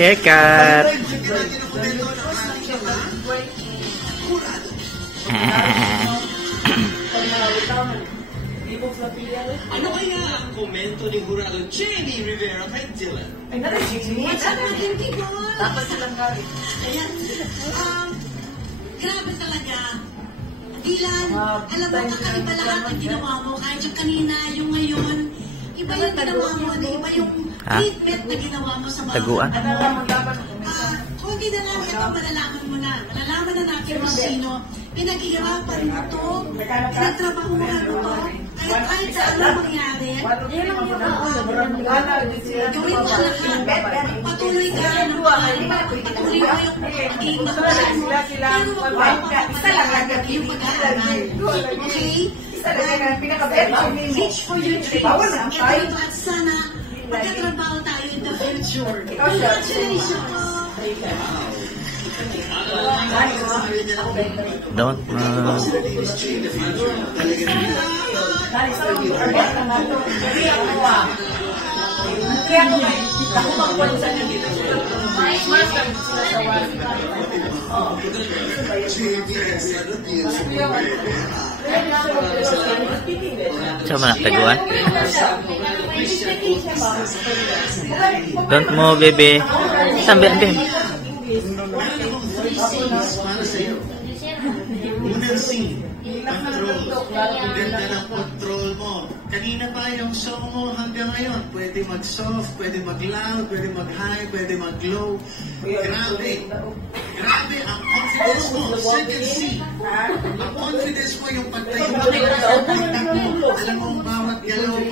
Haircut! Ano kaya ang komento ni Jurado Jenny Rivera kay Dylan? Ay, nari-Jenny. Hindi ko. Tapos silang gari. Ayan. Grabe talaga. Dylan, alam mo, kakaiba lahat ang ginawa mo. Kahit yung kanina, yung ngayon, iba yung ginawa mo, iba yung treatment na ginawa mo sa mga Taguan? Kung hindi na lang ito, malalaman mo na. Malalaman na natin kung sino. Pinaghihirapan mo to. Pinagtrabaho mo to. Kahit sa ano mangyari, gawin mo lahat. Patuloy ka ng patuloy mo yung pagiging nakasal mo. Pero magpapakasalamat yung pag-aaral. Okay? Reach for your dreams. At sana, magkatrabaho tayo in the future. Congratulations! Don't Sama nak taguan? Don't move, baby. Sambil din. Para sa'yo. Unang scene, control. Ang ganda ng control mo. Kanina pa yung song mo hanggang ngayon. Pwede mag-soft, pwede mag-loud, pwede mag-high, pwede mag-low. Grabe. Grabe ang confidence mo. Second scene. Ang confidence mo yung pagtayo mo. Alam mo ang bawat galaw.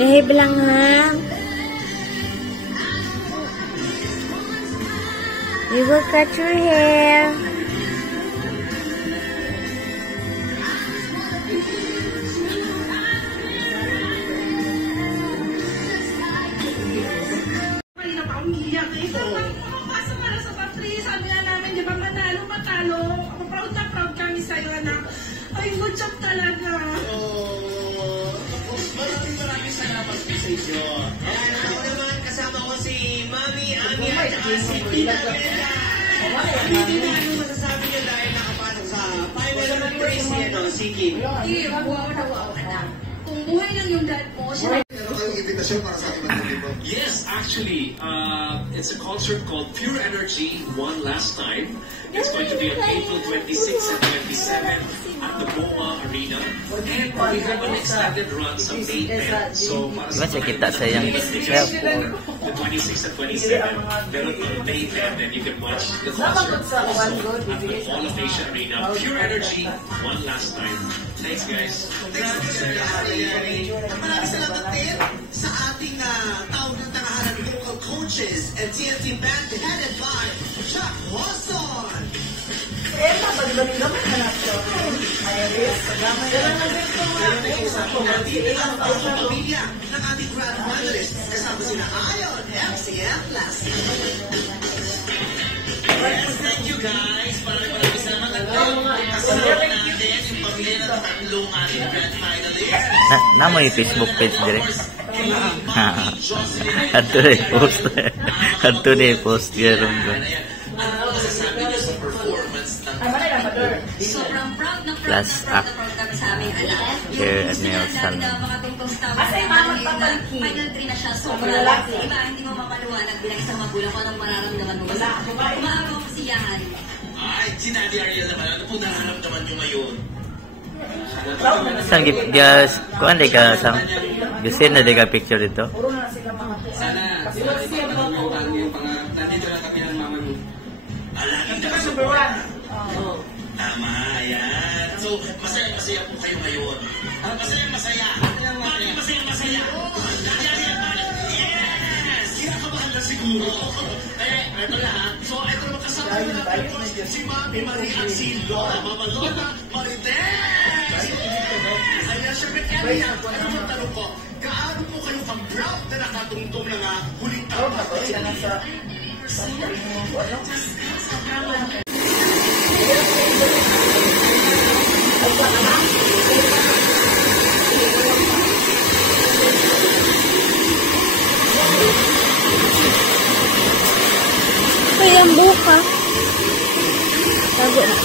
Behave lang ha. We will cut your hair. Kanina pa umiiyak eh. Pumapasok ka na sa top 3. Sabi nga namin, di ba, manalo, matalo. Proud na proud kami sa'yo, anak. Ay, good job talaga. Maraming salamat sa inyo. Ayan, ako naman kasama ko si Mami Ami at si Tita Glenda. Hindi na ano masasabi niyo dahil nakapasok sa final race niya, si Kim. Kim, wow na wow, anak. Kung buhay lang yung dad mo, siya. Yes, actually, it's a concert called Pure Energy, One Last Time. It's going to be on April 26 and 27 at the BOMA Arena. And we have an extended run sa May 10. So, para sa Diba kita sa yung the 26 and 27, pero May 10, then you can watch the concert also at the All of Asia Arena. Pure Energy, One Last Time. Thanks, guys. Maraming salamat din sa ating tawag ng tangahalan ng local coaches and TFT band headed by Chuck Watson. Ang pamilya ng ating grand finalists kasama sina Ayon, FCF, Lassie. Yes, thank you guys. Maraming salamat. Kasama natin yung pamilya ng tatlong ating grand finalists. na mo yung Facebook page direct. Adto na post. Adto na post garon ko. Sobrang proud na proud Plus na proud kami sa aming anak. Hair and nail salon. Mga tungkong tama na final 3 na siya. Sobrang iba, hindi mo mapaliwanag bilang isang magulang ko anong mararamdaman mo. Umaagaw ko siyahan. Ay, si Daddy Ariel naman, ano po nararamdaman nyo ngayon? Sang gas kuan de ka sang gusin na de ka picture dito. Sana, nandito lang kami ng mama mo. Alaging nakasupport. Tama, yan. So, masaya-masaya po kayo ngayon. Masaya-masaya. Bakit masaya-masaya? Yes! Kinakabahan na siguro. Eto na ha. So, eto naman kasama nyo natin po si Mami Marie at si Lola. Mama Lola Marites! Ayan, syempre, Kelly. tungtong na nga, huling tama. Ay, ang buka. Tago na.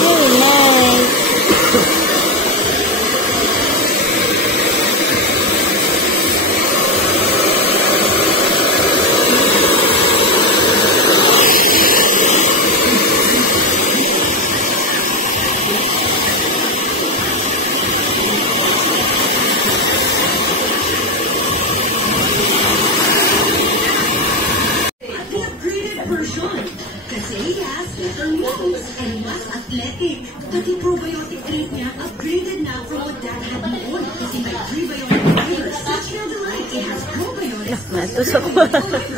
Very nice. Kasi yes, better meals and mas athletic. Pati probiotic drink niya upgraded na from what Dad had noon. Kasi may prebiotic fibers. That's your delight. It has probiotics. Natusok ko.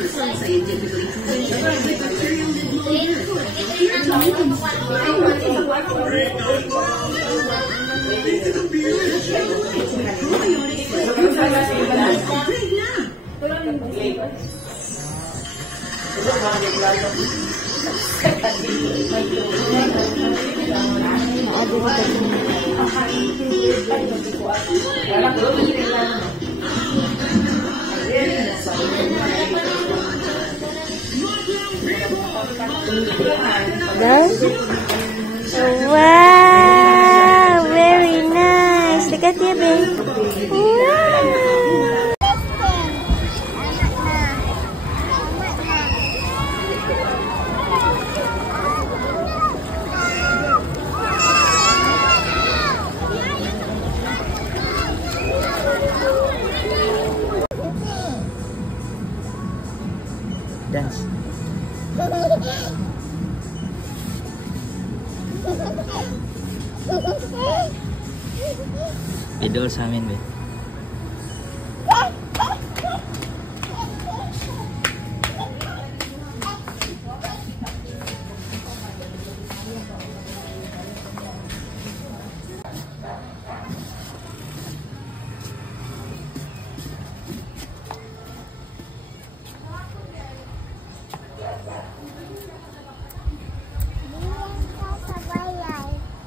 Scientifically proven with bacterial lid mold. Here's how you can upgrade na. Wow, very nice. Look at you, babe. Wow. Dance. Idol sa amin, be.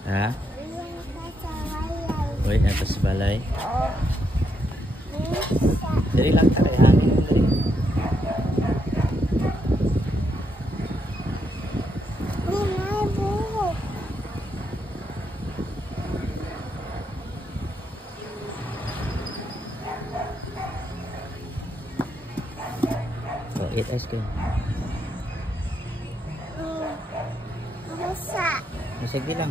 Ha? Uy, atas balay. Dari lang ka rin, hangin mo dari. Oh, eat ice cream. Bisa. Bisa bilang.